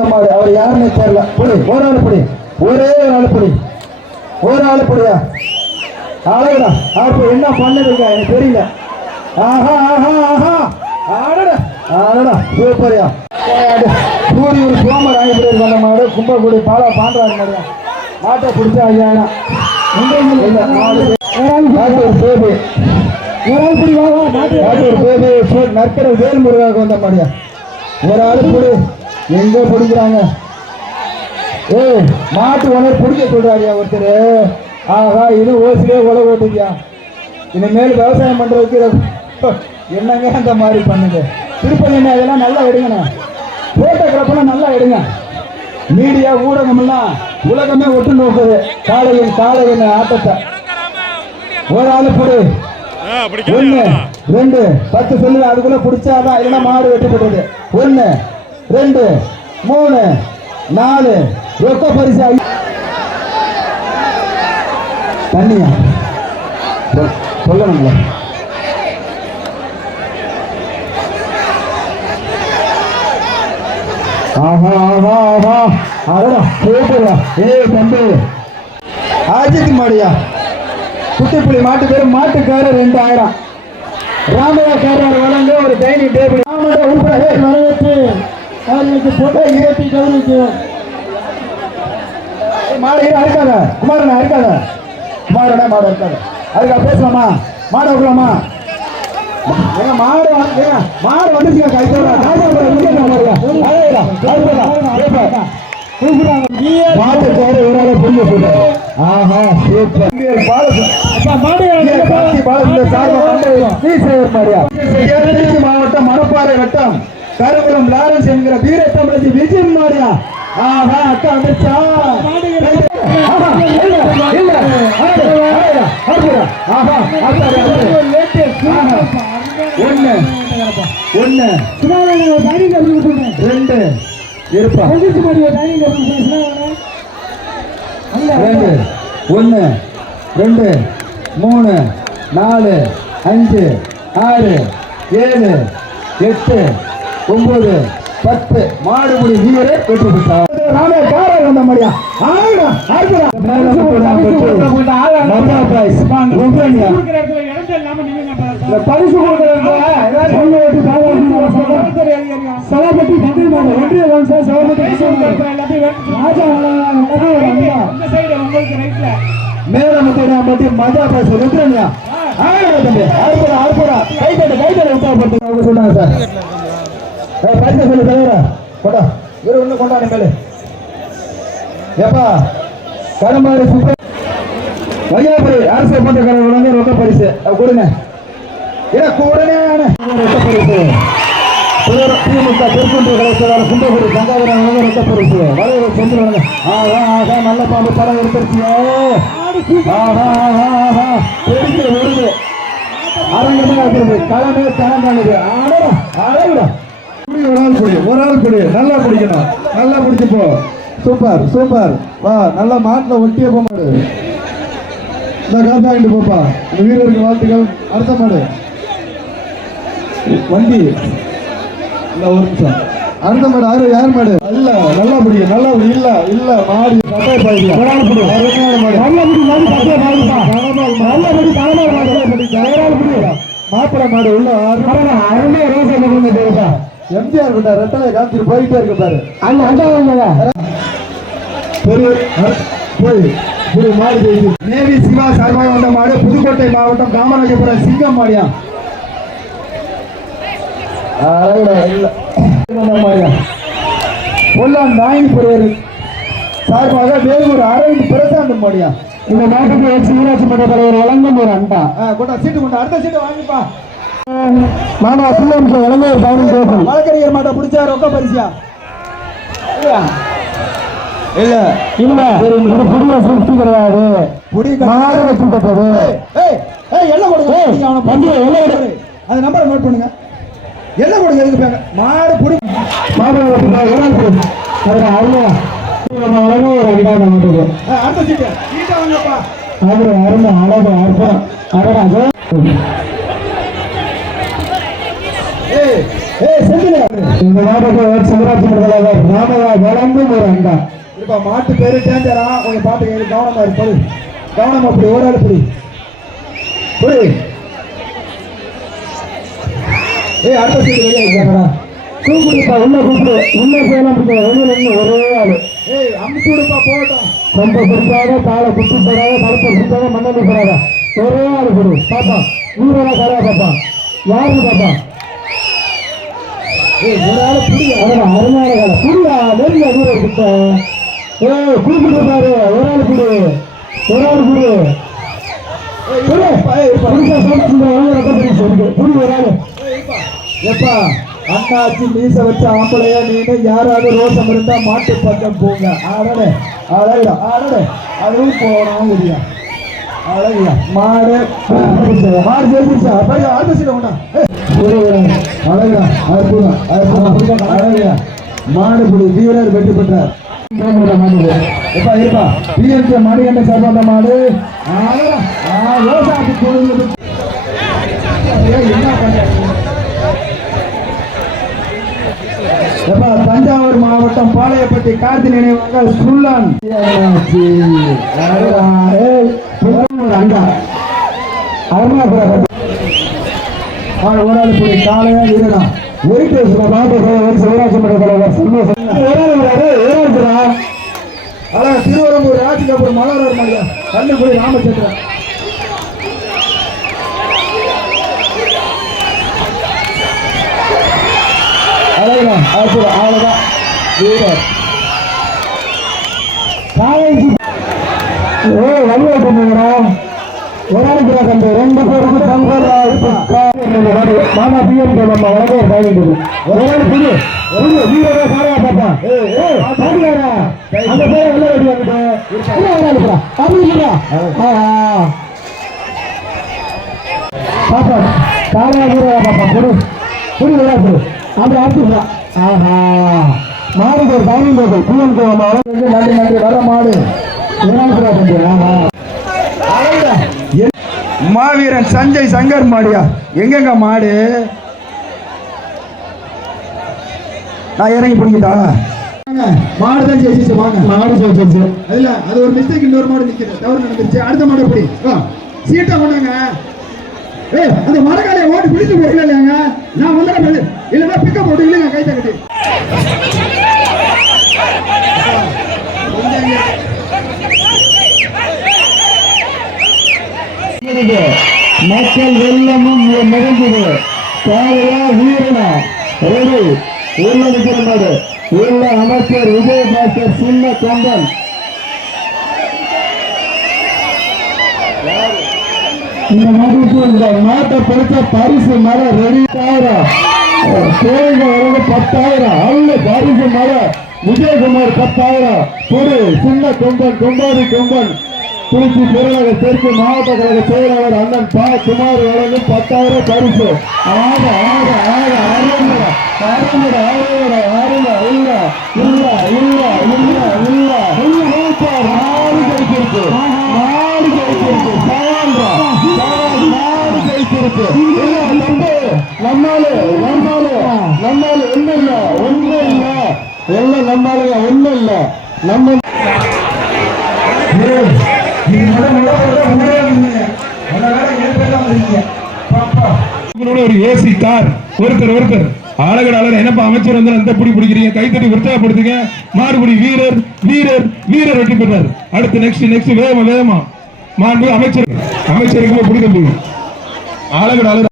வந்த மாடு அவர் யாருன்னு தெரியல. புடி ஒரு ஆள் புடி, ஒரே ஒரு ஆள் புடி, ஒரு ஆள் புடியா அழகுடா. அப்ப என்ன பண்ணதுங்க எனக்கு தெரியல. ஆஹா ஆஹா ஆஹா ஆடடா ஆடடா சூப்பரியா. சூரியூர் சோமர் ஆகிட்டு வந்த மாடு கும்பகுடி பாலா பாண்டாரு மாடியா. மாட்டை பிடிச்சா ஐயா நற்கரை வேல்முருகாவுக்கு வந்த மாடியா. ஒரு ஆளு புடி எங்க பிடிக்கிறாங்க. மாட்டு உணர் பிடிக்க சொல்றாருயா ஒருத்தர். ஆஹா இது ஓசிலே உழவு ஓட்டுதியா. இனிமேல் விவசாயம் பண்றதுக்கு என்னங்க அந்த மாதிரி பண்ணுங்க. திருப்பதி என்ன இதெல்லாம் நல்லா எடுங்கண்ணா. போட்டோகிராஃபெல்லாம் நல்லா எடுங்க. மீடியா ஊடகம் எல்லாம் உலகமே ஒட்டு நோக்குது காளையின் ஆட்டத்தை. ஒரு ஆளு புடி 1 2 10 சொல்லு. அதுக்குள்ள பிடிச்சாதான் இல்லைன்னா மாடு வெட்டி போடுறது. 1 2 3 4 ரொக்க பரிசு. தண்ணியா சொல்லணுங்களா? ஆஹா ஆஹா ஆஹா அடடா சூப்பரா. தம்பி அஜித் மாடியா. குட்டிப்புலி மாட்டு பேரு மாட்டுக்காரர் 2000. ராமையா காரர் வழங்க ஒரு டைனிங் டேபிள் வரவேற்று அவர்களுக்கு போட்டோ ஏற்றி கவனிக்கு. மாடு இருக்காத குமாரண்ணா இருக்காத குமாரண்ணா மாடு இருக்காது. அதுக்கா பேசலாமா? மாடு வைக்கலாமா? எங்க மாடு மாடு வந்துச்சுங்க. மாவட்டம் மணப்பாறை வட்டம் கருங்குளம் லாரன்ஸ் என்கிற வீர தமிழச்சி விஜய் மாடியா. ஆஹா அக்கா வந்துச்சா. ஒன்னு ரெண்டு இருப்பா. 1 2 3 4 5 6 7 8 9 10 மாடுபுடி வீரர் வெற்றி பெற்றார். ராமேஸ்வரம் வந்த மாதிரியா. பரிசு மேலமுட்டி மஜா பாய்ஸ் ருத்ரன்யா. சொன்னாங்க சார். பரிசு சொல்லு தலைவரா கொண்டா ஒண்ணு கொண்டாடு மேலே. ஏப்பா கடமாறு சுப்ப வையாபுரி அரசு போன்ற கடவுள் ரொக்க பரிசு கொடுங்க. உடனே ரொக்க பரிசு. திமுக தெற்குன்று கலைச்சலாளர் கும்பகுடி கங்காதரன் ரொக்க பரிசு. வளைவு சென்று நல்ல பாம்பு படம் எடுத்துருச்சியோ. வருது அரங்கமே இருக்கிறது. களமே கணக்கானது. ஒரு ஆள் குடி நல்லா பிடிக்கணும். நல்லா பிடிச்சிப்போ. Super super. வா நல்லா மாட்டில் ஒட்டிய போமாடு. இந்த காசு வாங்கிட்டு போப்பா. இந்த வீரருக்கு வாழ்த்துக்கள். அடுத்த மாடு வண்டி இல்ல ஒரு நிமிஷம். அடுத்த மாடு யார் மாடு? இல்ல நல்லா பிடிக்கும். நல்லா பிடி இல்ல இல்ல மாடு கட்டாய பாய்க்கலாம். ஒரு ஆள் பிடி அருமையான மாடு. நல்லா பிடி மாடு கட்டாய பாய்க்கலாம். நல்லா பிடி பணமால் மாடு பிடிக்கும். ஒரு ஆள் பிடி மாப்பிள மாடு உள்ள அருமையா ரோசை தெரியுதா. எம்ஜிஆர் கிட்ட ரெட்டலை காமிச்சிட்டு போயிட்டே இருக்கு பாரு. அங்க அண்டாங்க போய் மாடு நேவி சிவா சார்பாக வந்த மாடு புதுக்கோட்டை மாவட்டம் காமராஜபுரம் சிங்கம் மாடியா. பொல்லான் நாயன்புரையர் சார்பாக வேலூர் அரவிந்த் பிரசாந்த் மாடியா. இந்த மாவட்டத்தில் ஊராட்சி மன்ற தலைவர் வழங்கும் ஒரு அண்டா கொண்டா சீட்டு கொண்டா. அடுத்த சீட்டை வாங்கிப்பா. மாமா சின்ன நிமிஷம் இளைஞர் பயணம் வழக்கறிஞர் மாட்டை பிடிச்சா ரொக்க பரிசியா இல்ல இல்ல இந்த புடிய சுத்தி கிடையாது. புடி மாடு வச்சு தப்பது. எல்லாம் கொடுங்க. அவனை பண்டிகை எல்லாம் எடுத்து அந்த நம்பரை நோட் பண்ணுங்க. எல்லாம் கொடுங்க. எதுக்கு பேங்க மாடு புடி மாடு அடுத்த சீட்டு சீட்டா வாங்கப்பா. அருமை அழகு அற்புதம் அழகா. செந்தில் இந்த மாவட்ட சிவராஜ் தலைவர் ராமையா வழங்கும் ஒரு அண்டா. இப்ப மாட்டு பேரு டேஞ்சரா கொஞ்சம் பாத்து கவனமா இருப்பது. கவனம் அப்படி ஓடாது புடி புடி. அடுத்த சீட்டு வெளியே இருக்காங்கடா. கூப்பிடுப்பா உள்ள கூப்பிடு. உள்ள போயலாம் வெளியில இருந்து ஒரே ஆளு. அமுச்சு விடுப்பா போகட்டும். ரொம்ப குறிப்பாக காலை குட்டி போடாத கருத்தை குறிப்பாக மண்ணி போடாத ஒரே ஆளு கொடு. பாப்பா ஊரெல்லாம் கரையா பாப்பா யாரு பாப்பா ஒரு ஆளு புரியா அருமையான காலை புரியா வெளியா ஊரை கிட்ட கூப்பிட்டு பாரு. ஒரு ஆளு கொடு ஒரு ஆளு கொடு. எப்பா அண்ணாச்சி மீச வச்ச ஆம்பளையா நீனு யாராவது ரோசம் இருந்தா மாட்டு பக்கம் போங்க. ஆடடே அழகுடா ஆடடே அதுவும் போகணும் இல்லையா அழகுயா மாடு மாடு ஜெயிச்சிருச்சா அப்படி ஆர்டர் உண்டா அழகுடா அற்புதம் அற்புதம் அழகுயா மாடு புடி வீரர் வெற்றி பெற்றார். எப்பா இருப்பா பிஎம்கே மணிகண்ட சார்பாண்ட மாடு ரோசாக்கு கொடுங்க. என்ன பண்ண தஞ்சாவூர் மாவட்டம் பாளையப்பட்டி கார்த்தி நினைவாக சுல்லான் ஓராளு புள்ளி காலையா வீரனா திருவரம்பூர் ராஜிகாபுரம் மலரார் மலையா கண்ணுக்குடி ராமச்சந்திரன். அழகுதான் அற்புதம் அவ்வளவுதான் வீரர் வழியாட்டுங்களா ஒரு கண்டு 2 பேருக்கு மாமா பிஎம் நம்ம வழங்க வாங்கிட்டு ஒரு புது வீரரா சாரா பாப்பா அந்த பேரை வெள்ள வெடி வந்துட்டு பாப்பா காலையா வீரரா பாப்பா புது புது விளையாட்டு அப்படி ஆச்சுங்களா. ஆஹா மாடுக்கு ஒரு டைனிங் டேபிள் பிஎம்கே நன்றி நன்றி வர மாடு மாவீரன் சஞ்சய் சங்கர் மாடியா எங்கெங்க மாடு நான் இறங்கி பிடிக்கிட்டா மாடு தான் ஜெயிச்சு வாங்க மாடு ஜெயிச்சு அதுல அது ஒரு மிஸ்டேக் இன்னொரு மாடு நிக்கிறது தவறு நடந்துருச்சு. அடுத்த மாடு எப்படி சீட்டா கொண்டாங்க. அந்த மரக்காலையை ஓட்டு பிடிச்சு போடல இல்லையாங்க நான் வந்துடுறேன் இல்லைன்னா பிக்கப் போட்டு இல்லைங்க கை தக்கட்டி மக்கள் வெள்ளமும் நிறைந்தது. காலையா வீரனா ரெடி உள்ள நிற்கிறது. உள்ள அமைச்சர் விஜய் பாஸ்கர் சின்ன தொண்டன் இந்த மதிப்பு இந்த நாட்டை பொறுத்த பரிசு மலை ரெடி 10,000 கோயில்கள் 10,000 அல்ல பரிசு மலை விஜயகுமார் 10,000 பொரு சின்ன கொம்பன் கொம்பாதி கொம்பன் திருச்சி பெருநகர் தெற்கு மாவட்ட கழக செயலாளர் அண்ணன் பா குமார் வழங்கும் 10,000 பரிசு. ஆக ஆக ஆக அருமை அருமை அருமை அருமை இல்ல இல்ல இல்ல இல்ல இல்ல நாடு கைத்திருக்கு நாடு கைத்திருக்கு நாடு கைத்திருக்கு நம்மாலே நம்மாலே நம்மாலே ஒண்ணு இல்ல ஒண்ணு இல்ல எல்லாம் நம்மாலே ஒண்ணு இல்ல நம்ம ஒரு ஏசி கார் ஒருத்தர் அழகட அழகர் என்னப்பா அமைச்சர் வந்து அந்த புடி பிடிக்கிறீங்க கைத்தட்டி உற்சாகப்படுத்துங்க. மாறுபடி வீரர் வீரர் வீரர் வெற்றி பெற்றார். அடுத்து நெக்ஸ்ட் வேகமா மாண்பு அமைச்சருக்கு பிடிக்க முடியும். அழகட அழகர்